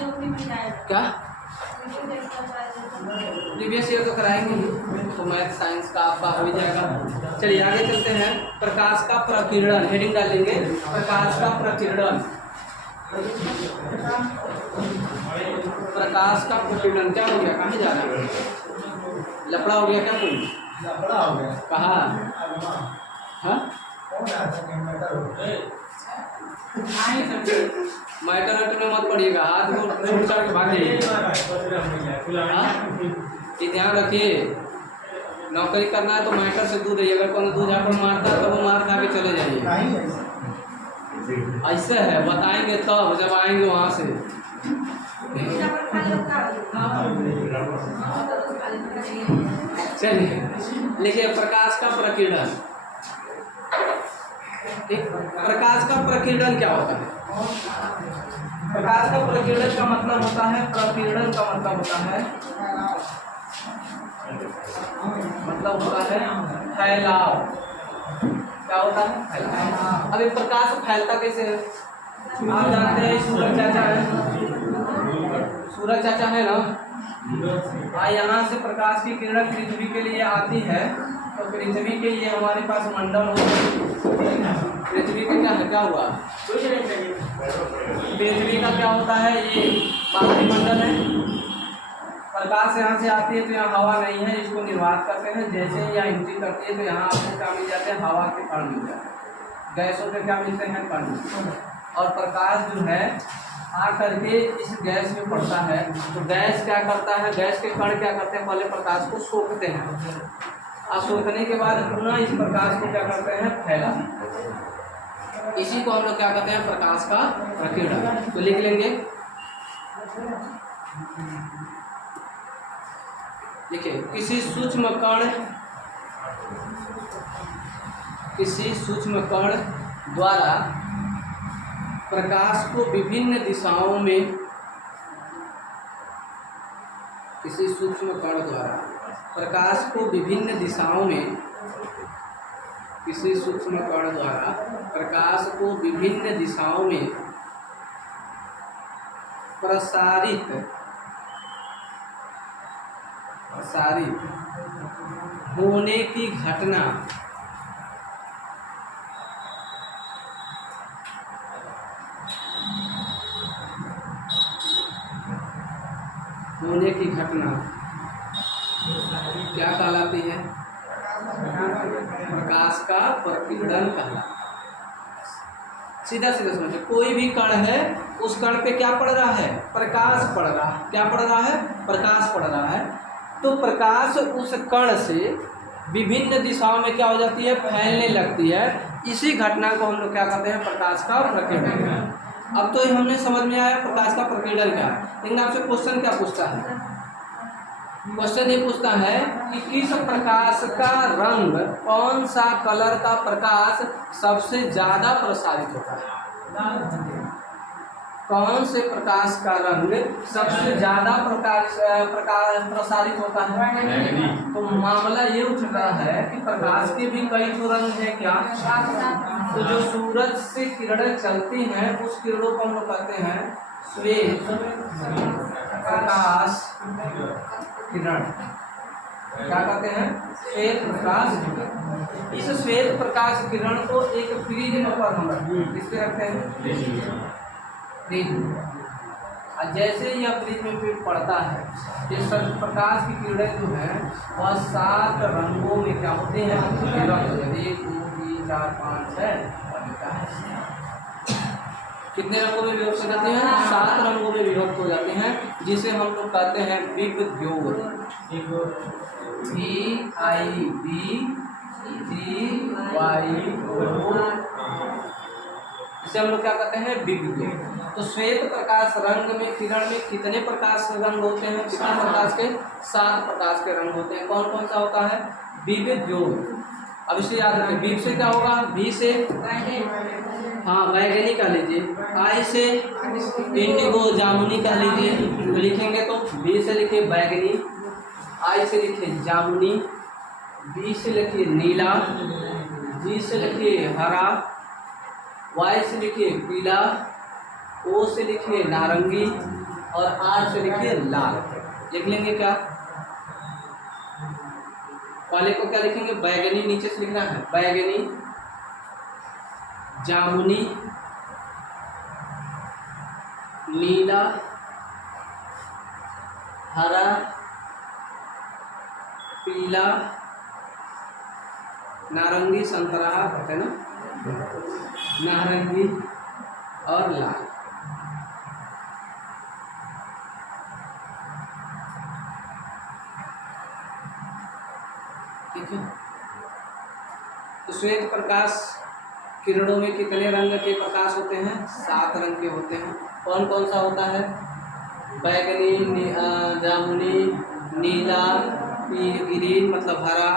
क्या previous year तो कराएंगे ही, तो मैथ साइंस का आपका हो जाएगा। चलिए आगे चलते हैं। प्रकाश का प्रकीर्णन, हेडिंग डालेंगे प्रकाश का प्रकीर्णन। प्रकाश का प्रकीर्णन क्या हो गया, कहाँ जा रहा है? लफड़ा हो गया क्या? कोई लफड़ा हो गया कहा? हाँ मैटर वेटर में मत पड़िएगा, हाथ को छोड़ छोड़ के भाग जाइएगा। ये ध्यान रखिए, नौकरी करना है तो मैटर से दूर रहिए। अगर कौन दूर झापड़ मारता है तो वो मार खा के चले जाइए। ऐसे है, बताएंगे तब जब आएंगे वहाँ से। चलिए लिखिए प्रकाश का प्रकीर्णन। प्रकाश का प्रकीर्णन क्या होता है? प्रकाश का प्रकीर्णन का मतलब होता है, प्रकीर्णन का मतलब होता है फैलाव। क्या होता है? फैलाव। अब प्रकाश फैलता कैसे है? आप जानते हैं सूरज चाचा है, सूरज चाचा है ना। यहाँ से प्रकाश की किरण पृथ्वी के लिए आती है, तो पृथ्वी के लिए हमारे पास मंडल हो। पृथ्वी का क्या हुआ? पृथ्वी का क्या होता है? ये बाहरी मंडल है। प्रकाश यहाँ से आती है तो यहाँ हवा नहीं है, इसको निर्वात करते हैं। जैसे ही यहाँ एंट्री करती है तो यहाँ आपको क्या मिल जाते हैं? हवा के कण मिल जाते हैं। गैसों के क्या मिलते हैं? कण। और प्रकाश जो है आ करके इस गैस में पड़ता है, तो गैस क्या करता है? गैस के कण क्या करते हैं? पहले प्रकाश को सोखते हैं, और सोखने के बाद पुनः इस प्रकाश को क्या करते हैं? फैलाते हैं। इसी को हम लोग क्या कहते हैं? प्रकाश का प्रकीर्णन। तो लिख लेंगे, देखिए किसी सूक्ष्म कण द्वारा प्रकाश को विभिन्न दिशाओं में, किसी सूक्ष्म कण द्वारा प्रकाश को विभिन्न दिशाओं में, किसी सूक्ष्म कण द्वारा प्रकाश को विभिन्न दिशाओं में प्रसारित होने की घटना क्या कहलाती है? प्रकाश का प्रकीर्णन कहलाता है। सीधा सीधा समझो, कोई भी कण है, उस कण पे क्या पड़ रहा है? प्रकाश पड़ रहा है। क्या पड़ रहा है? प्रकाश पड़ रहा है। तो प्रकाश उस कण से विभिन्न दिशाओं में क्या हो जाती है? फैलने लगती है। इसी घटना को हम लोग क्या कहते हैं? प्रकाश का प्रकीर्णन। अब तो हमने समझ में आया प्रकाश का प्रकीर्णन क्या है। लेकिन आपसे क्वेश्चन क्या पूछता है? क्वेश्चन ये पूछता है कि किस प्रकाश का रंग, कौन सा कलर का प्रकाश सबसे ज्यादा प्रसारित होता है? कौन से प्रकाश का रंग सबसे ज्यादा प्रसारित होता है? तो मामला ये उठ रहा है कि प्रकाश के भी कई जो रंग है क्या? तो जो सूरज से किरणें चलती हैं, उस किरणों को हम लोग कहते हैं श्वेत प्रकाश किरण। क्या कहते हैं? श्वेत प्रकाश किरण। इस श्वेत प्रकाश किरण को एक प्रिज्म पर हम किस पे रखते हैं? प्रिज्म। और जैसे यह प्रिज्म पे पड़ता है, ये सब प्रकाश की किरणें जो है वह 7 रंगों में क्या होते हैं? 1 2 3 4 5 6 कितने रंगों में विभक्त हो जाते हैं? 7 रंगों में विभक्त हो जाते हैं, जिसे हम लोग कहते हैं विद्युत। इसे हम लोग क्या कहते हैं? विद्युत। तो श्वेत प्रकाश रंग में, किरण में कितने प्रकाश के रंग होते हैं? कितने प्रकाश के? 7 प्रकाश के रंग होते हैं। कौन कौन सा होता है? विद्युत। अब इसे याद रखें, बी से क्या होगा? बी से बैगनी कह लीजिए, आई से इंडिगो जामुनी कह लीजिए। तो लिखेंगे तो बी से लिखिए बैगनी, आई से लिखिए जामुनी, बी से लिखिए नीला, जी से लिखिए हरा, वाई से लिखिए पीला, ओ से लिखिए नारंगी, और आर से लिखिए लाल। लिख लेंगे क्या, पहले को क्या लिखेंगे, बैगनी, नीचे से लिखना है बैगनी, जामुनी, नीला, हरा, पीला, नारंगी, संतरा कहते हैं ना, नारंगी और लाल। ठीक है। तो श्वेत प्रकाश किरणों में कितने रंग के प्रकाश होते हैं, 7 रंग के होते हैं। कौन कौन सा होता है, बैगनी, जामुनी, नीला, ग्रीन मतलब हरा,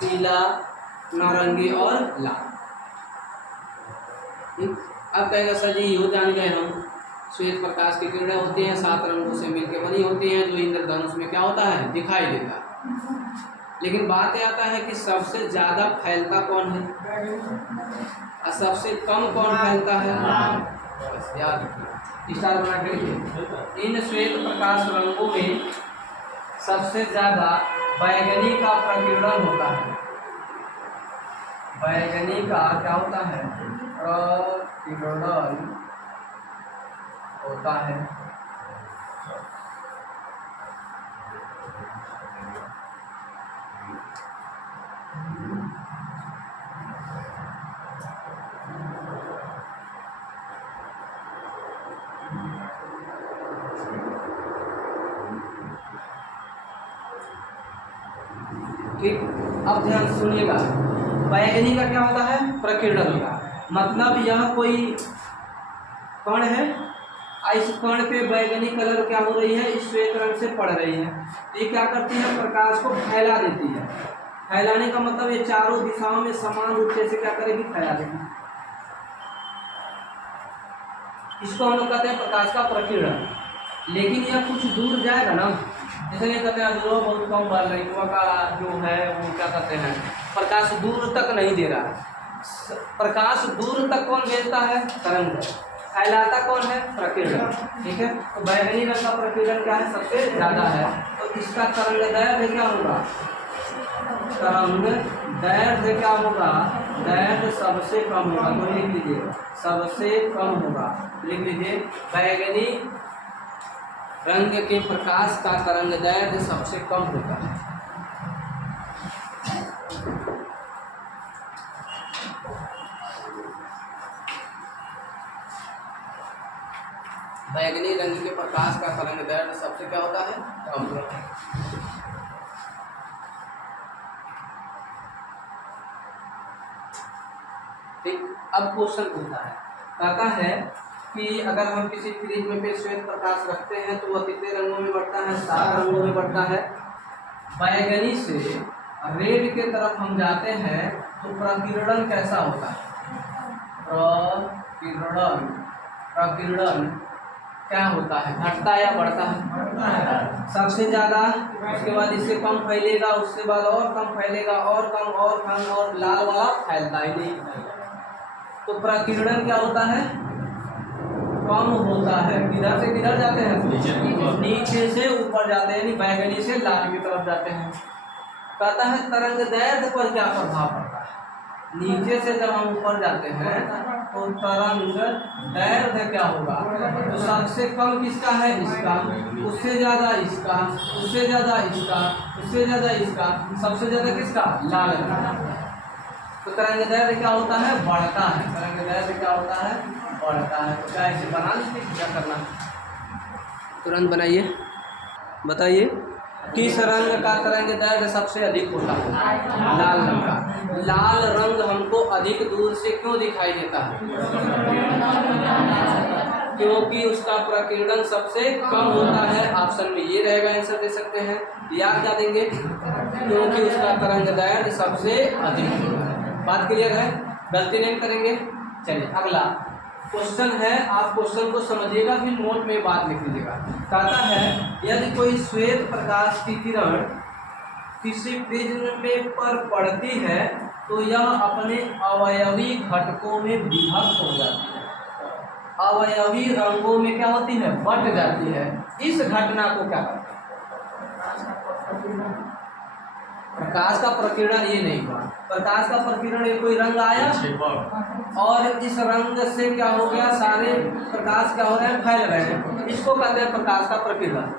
पीला, नारंगी और लाल। अब कहेगा सर जी यो जान गए हम, श्वेत प्रकाश की किरणें होती हैं 7 रंगों से मिलकर बनी होती हैं, जो इंद्रधनुष में क्या होता है, दिखाई देता है। लेकिन बात यह आता है कि सबसे ज़्यादा फैलता कौन है और सबसे कम कौन फैलता है, बस याद रखिए, स्टार बना के लिखिए। इन श्वेत प्रकाश रंगों में सबसे ज़्यादा बैगनी का प्रकीर्णन होता है। बैगनी का क्या होता है, प्रकीर्णन होता है। ठीक, अब ध्यान सुनिएगा, बैगनी का क्या होता है, प्रकीर्णन का मतलब यह कोई कण है, इस कण पे बैगनी कलर क्या हो रही है, इस श्वेत रंग से पड़ रही है। ये क्या करती है, प्रकाश को फैला देती है। फैलाने का मतलब ये चारों दिशाओं में समान रूप से क्या करेगी, फैला देगी। इसको हम लोग कहते हैं प्रकाश का प्रकीर्णन। लेकिन यह कुछ दूर जाएगा ना, जैसे नहीं कहते हैं दूर बहुत कम बढ़ रही का जो है वो क्या कहते हैं, प्रकाश दूर तक नहीं दे रहा है। प्रकाश दूर तक कौन भेजता है, तरंग। फैलाता कौन है, प्रकीर्णन। ठीक है, तो बैगनी रंग का प्रकीर्णन क्या है, सबसे ज़्यादा है। तो इसका तरंगदैर्घ्य क्या होगा, तरंगदैर्घ्य क्या होगा, दैर्घ्य सबसे कम होगा। तो लिख लीजिए सबसे कम होगा, लिख लीजिए बैगनी रंग के प्रकाश का तरंगदैर्घ्य सबसे कम होता है। बैगनी रंग के प्रकाश का तरंगदैर्घ्य सबसे क्या होता है, कम होता है। ठीक, अब क्वेश्चन पूछता है, कहता है कि अगर हम किसी फ्रिज में पे श्वेत प्रकाश रखते हैं तो वह कितने रंगों में बढ़ता है, 7 रंगों में बढ़ता है। बैगनी से रेड के तरफ हम जाते हैं तो प्रकीर्णन कैसा होता है, प्रकीर्णन क्या होता है, घटता है या बढ़ता है, सबसे ज़्यादा, उसके बाद इससे कम फैलेगा, उसके बाद और कम फैलेगा, और कम और कम, और लाल वाला फैलता ही नहीं। तो प्रकीर्णन क्या होता है, कम होता है। किधर से किधर जाते हैं, नीचे से ऊपर जाते हैं, यानी बैगनी से लाल की तरफ जाते हैं। कहता है तरंगदैर्घ्य पर क्या प्रभाव पड़ता है, नीचे से जब हम ऊपर जाते हैं तो तरंगदैर्घ्य क्या होगा, तो सबसे कम किसका है, इसका, उससे ज़्यादा इसका, उससे ज़्यादा इसका, उससे ज़्यादा इसका, सबसे ज़्यादा किसका, लाल का। तो तरंगदैर्घ्य क्या होता है, बढ़ता है। तरंगदैर्घ्य क्या होता है, बढ़ता है। तो क्या इसे बना लीजिए, क्या करना है, तुरंत बनाइए, बताइए किस रंग का तरंगदैर्घ्य सबसे अधिक होता है, लाल रंग का। लाल रंग हमको अधिक दूर से क्यों दिखाई देता है, क्योंकि उसका प्रकीर्णन सबसे कम होता है। ऑप्शन में ये रहेगा, आंसर दे सकते हैं, या क्या देंगे, क्योंकि उसका तरंगदैर्घ्य सबसे अधिक होता है। बात क्लियर है, गलती नहीं करेंगे। चलिए अगला क्वेश्चन है, आप क्वेश्चन को समझिएगा फिर नोट में बात लिख लीजिएगा। कहता है यदि कोई श्वेत प्रकाश की किरण किसी प्रिज्म में पर पड़ती है तो यह अपने अवयवी घटकों में विभक्त हो जाती है। अवयवी रंगों में क्या होती है, बंट जाती है। इस घटना को क्या कहते हैं? प्रकाश का प्रकीर्णन ये नहीं हुआ। प्रकाश का प्रकीर्णन, ये कोई रंग आया और इस रंग से क्या हो गया, सारे प्रकाश क्या हो रहे हैं, फैल रहे हैं, इसको कहते हैं प्रकाश का प्रकीर्णन।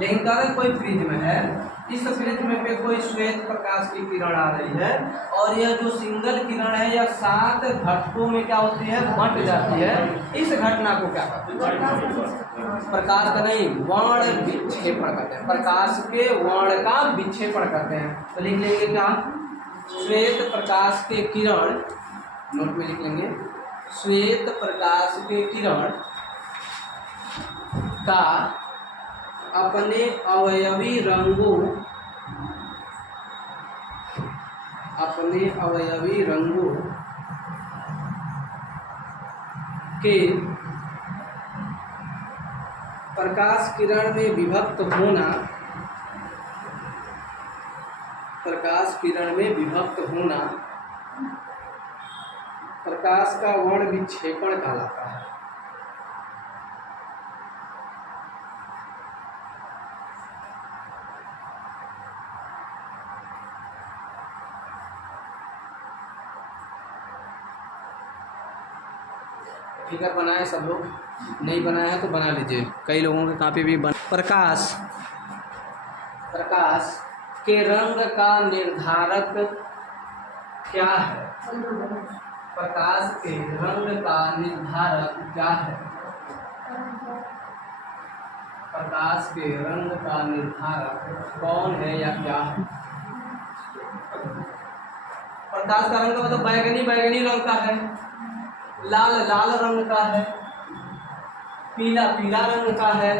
लेकिन अगर कोई फ्रिज में है, इस फ्रिज में पे कोई श्वेत प्रकाश की किरण आ रही है और यह जो सिंगल किरण है यह 7 घटकों में क्या होती है, बंट जाती है। इस घटना को क्या कहते हैं? प्रकाश का नहीं, वर्ण विक्षेपण कहते हैं। प्रकाश के वर्ण का विक्षेपण करते हैं। तो लिख लेंगे क्या, श्वेत प्रकाश के किरण, नोट में लिख लेंगे, श्वेत प्रकाश के किरण का अपने अवयवी रंगों के प्रकाश किरण में विभक्त होना, प्रकाश का वर्ण विक्षेपण कहलाता है। फिगर बनाए सब लोग, नहीं बनाया है तो बना लीजिए, कई लोगों के कापी भी प्रकाश के रंग का निर्धारक क्या है? प्रकाश के रंग का निर्धारक क्या है? प्रकाश के रंग का निर्धारक कौन है या क्या है? प्रकाश का रंग मतलब बैगनी रंग का है, लाल रंग का है, पीला रंग का है।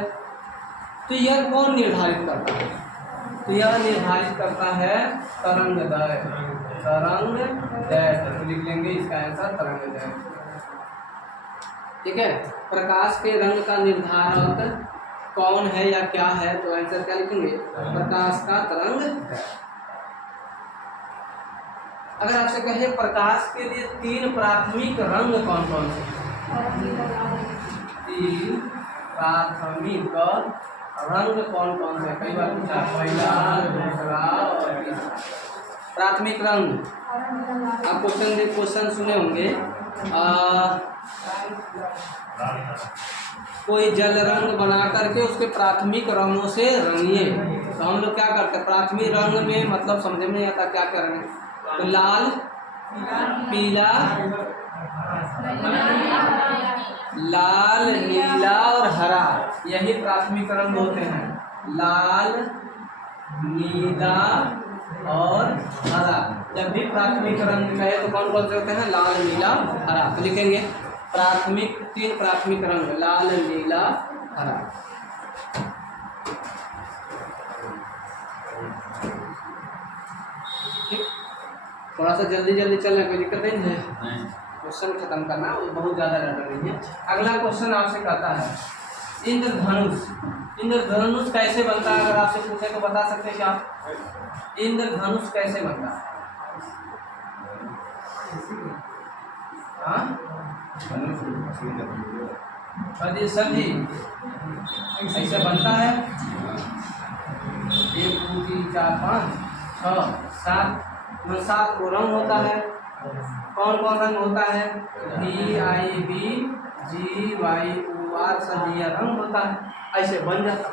तो यह कौन निर्धारित करता है? तो यह निर्धारित करता है तरंगदैर्घ्य। तो लिख लेंगे इसका आंसर तरंगदैर्घ्य। ठीक है, प्रकाश के रंग का निर्धारक कौन है या क्या है? तो आंसर क्या लिखेंगे? प्रकाश का तरंगदैर्घ्य। अगर आपसे कहे प्रकाश के लिए 3 प्राथमिक रंग कौन कौन से? 3 प्राथमिक रंग कौन कौन से? कई बार पूछा, पहला, दूसरा और तीसरा। प्राथमिक रंग आप क्वेश्चन सुने होंगे, कोई जल रंग बना करके उसके प्राथमिक रंगों से रंगिए। तो हम लोग क्या करते हैं, प्राथमिक रंग में मतलब समझ में नहीं आता क्या करेंगे, तो लाल, पीला, नीला और हरा, यही प्राथमिक रंग होते हैं। लाल, नीला और हरा। जब भी प्राथमिक रंग कहे तो कौन कौन से होते हैं? लाल, नीला, हरा। तो लिखेंगे 3 प्राथमिक रंग, लाल, नीला, हरा। थोड़ा सा जल्दी चलना, कोई दिक्कत नहीं है। क्वेश्चन खत्म करना, वो बहुत ज़्यादा डाटा नहीं है। अगला क्वेश्चन आपसे कहता है इंद्रधनुष कैसे बनता है? अगर आपसे पूछे तो बता सकते हैं क्या? इंद्रधनुष कैसे बनता है? सभी ऐसे बनता है। 1 2 3 4 5 6 7 को रंग होता है। कौन कौन रंग होता है? VIB GYOR सभी रंग होता है। ऐसे बन जाता।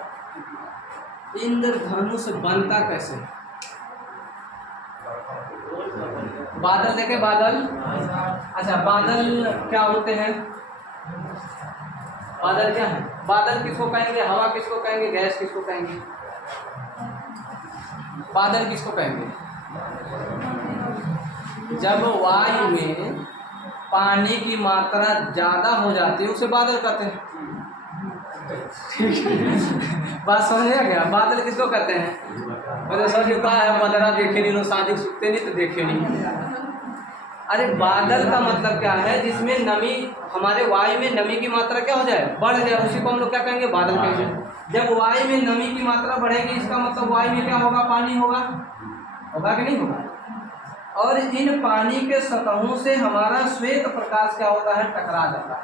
इंद्रधनुष बनता कैसे? बादल देखे, बादल। अच्छा, बादल क्या होते हैं? बादल क्या है? बादल किसको कहेंगे? हवा किसको कहेंगे? गैस किसको कहेंगे? बादल किसको कहेंगे? जब वायु में पानी की मात्रा ज़्यादा हो जाती है उसे बादल कहते हैं। बात समझ आ गया? बादल किसको कहते हैं? मतलब सर जो कहा है बदरा देखे नहीं, सादिक सुखते नहीं तो देखे नहीं। अरे बादल का मतलब क्या है? जिसमें नमी, हमारे वायु में नमी की मात्रा क्या हो जाए? बढ़ जाए, उसी को हम लोग क्या कहेंगे? बादल कहेंगे। जब वायु में नमी की मात्रा बढ़ेगी इसका मतलब वायु में क्या होगा? पानी होगा कि नहीं होगा? और इन पानी के सतहों से हमारा श्वेत प्रकाश क्या होता है? टकरा जाता है।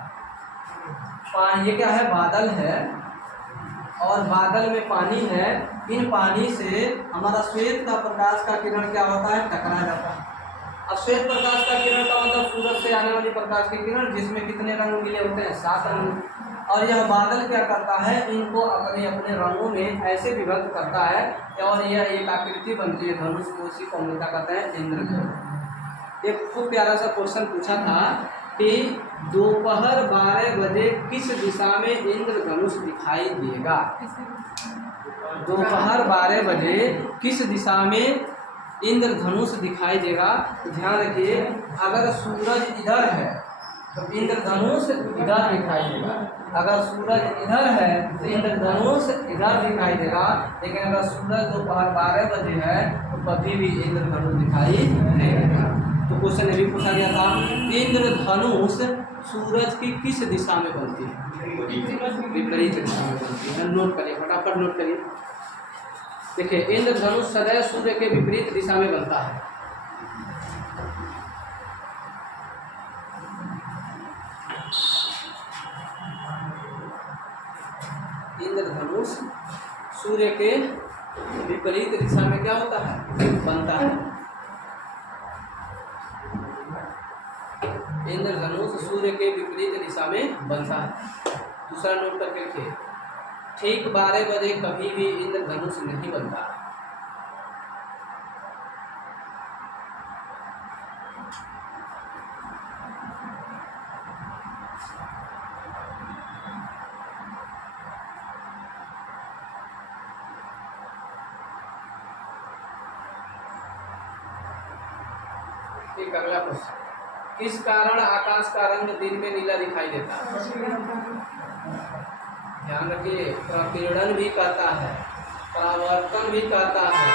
ये क्या है, बादल है और बादल में पानी है। इन पानी से हमारा श्वेत का प्रकाश का किरण क्या होता है, टकरा जाता है। अब श्वेत प्रकाश का किरण का मतलब सूरज से आने वाली प्रकाश की किरण, जिसमें कितने रंग मिले होते हैं, 7 रंग। और यह बादल क्या करता है, इनको अपने अपने रंगों में ऐसे विभक्त करता है और यह एक आकृति बनती है धनुष को। उसी को हम क्या कहते हैं, इंद्रधनुष। एक खूब प्यारा सा क्वेश्चन पूछा था कि दोपहर 12 बजे किस दिशा में इंद्रधनुष दिखाई देगा। दोपहर 12 बजे किस दिशा में इंद्रधनुष दिखाई देगा। तो ध्यान रखिए, अगर सूरज इधर है तो इंद्रधनुष इधर दिखाई देगा। अगर सूरज इधर है तो इंद्रधनुष इधर दिखाई देगा। लेकिन अगर सूरज दोपहर 12 बजे है तो कभी भी इंद्रधनुष दिखाई नहीं देगा। तो क्वेश्चन ये भी पूछा गया था, इंद्रधनुष सूरज की किस दिशा में बनती है, विपरीत दिशा में बनती है। नोट करिए, फटाफट नोट करिए। देखिए, इंद्रधनुष सदैव सूर्य के विपरीत दिशा में बनता है। इंद्रधनुष सूर्य के विपरीत दिशा में क्या होता है, बनता है। इंद्रधनुष सूर्य के विपरीत दिशा में बनता है। दूसरा नोट करके लिखिए, ठीक 12 बजे कभी भी इंद्रधनुष नहीं बनता। ठीक, अगला क्वेश्चन, किस कारण आकाश का रंग दिन में नीला दिखाई देता है। ध्यान रखिए, प्रकीर्णन भी कहता है, परावर्तन भी कहता है,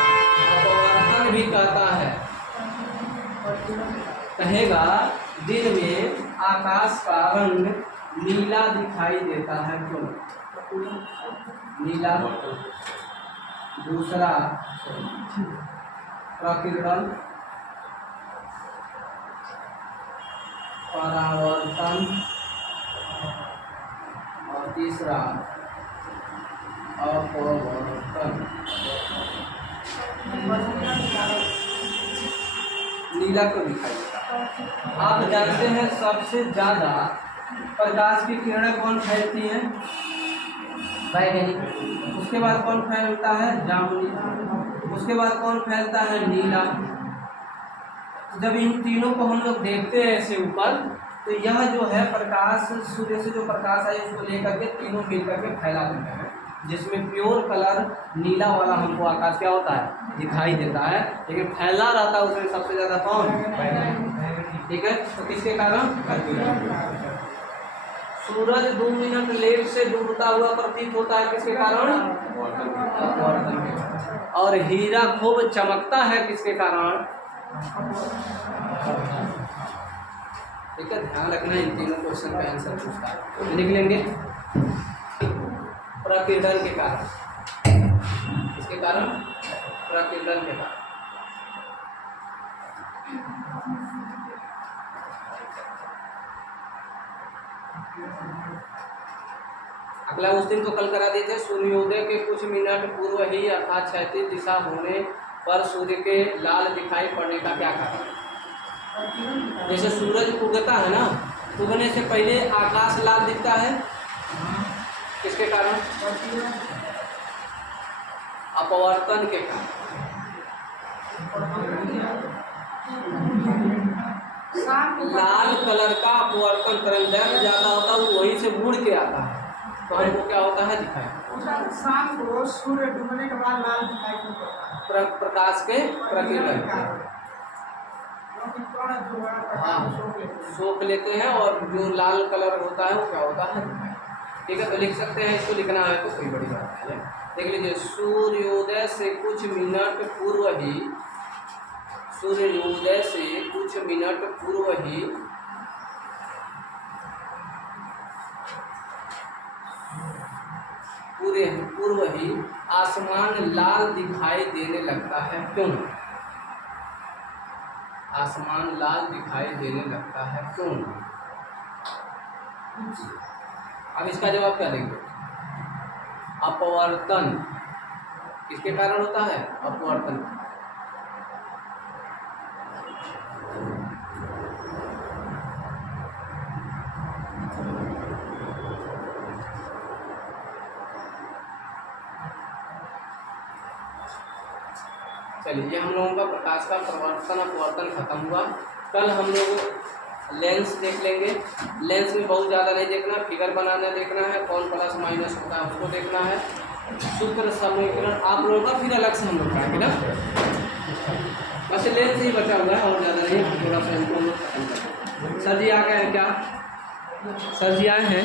अपवर्तन भी कहता है। कहेगा दिन में आकाश का रंग नीला दिखाई देता है, क्यों नीला। दूसरा प्रकीर्णन, परावर्तन और तीसरा अपवर्तन। नीला को दिखाई देता। आप जानते हैं सबसे ज्यादा प्रकाश की किरणें कौन फैलती हैं, बैगनी। उसके बाद कौन फैलता है, जामुनी। उसके बाद कौन फैलता है, नीला। जब इन तीनों को हम लोग देखते हैं ऐसे ऊपर, तो यह जो है प्रकाश, सूर्य से जो प्रकाश है इसको लेकर के तीनों मिलकर के फैला देते हैं, जिसमें प्योर कलर नीला वाला हमको आकाश क्या होता है, दिखाई देता है। लेकिन फैला रहता है उसमें सबसे ज़्यादा कौन, ठीक है। तो किसके कारण, सूरज 2 मिनट लेट से डूबता हुआ प्रतीत होता है, किसके कारण, और हीरा खूब चमकता है, किसके कारण। ठीक है, ध्यान रखना, इन तीनों क्वेश्चन का आंसर पूछता है, लिख लेंगे। प्रकीर्णन के कारण, किसके कारण, प्रकीर्णन के कारण। अगला उस दिन तो कल करा दिए थे, सूर्योदय के कुछ मिनट पूर्व ही अर्थात क्षैतिज दिशा होने पर सूर्य के लाल दिखाई पड़ने का क्या कारण है। जैसे सूरज उगता है ना, उगने से पहले आकाश लाल दिखता है, किसके कारण, अपवर्तन के कारण। लाल कलर का अपवर्तन तरंग दैर्घ्य ज्यादा होता है, वो वहीं से मुड़ के आता है, तो हमको क्या होता है, दिखाई। शाम को सूर्य डूबने के बाद लाल दिखाई देता है, प्रकाश के प्रकीर्णन। हाँ, सोख लेते हैं और जो लाल कलर होता है वो क्या होता है, ठीक है। तो लिख सकते हैं, इसको लिखना है तो कोई बड़ी बात नहीं है। देख लीजिए, सूर्योदय से कुछ मिनट पूर्व ही, सूर्योदय से कुछ मिनट पूर्व ही पूर्व ही आसमान लाल दिखाई देने लगता है, क्यों। आसमान लाल दिखाई देने लगता है, क्यों। अब इसका जवाब क्या देंगे? अपवर्तन। किसके कारण होता है? अपवर्तन। चलिए, ये हम लोगों का प्रकाश का प्रवर्तन अपवर्तन खत्म हुआ। कल हम लोग लेंस देख लेंगे। लेंस में बहुत ज़्यादा नहीं देखना, फिगर बनाना देखना है, कौन प्लस माइनस होता है उसको देखना है। सूत्र समीकरण आप लोगों का फिर अलग से हम लोग पढ़ाएंगे ना। बस लेंस ही बचा हुआ है और ज़्यादा नहीं, थोड़ा सा इनको हम लोग खत्म करते हैं। सर जी आ गए हैं क्या? सर जी आए हैं?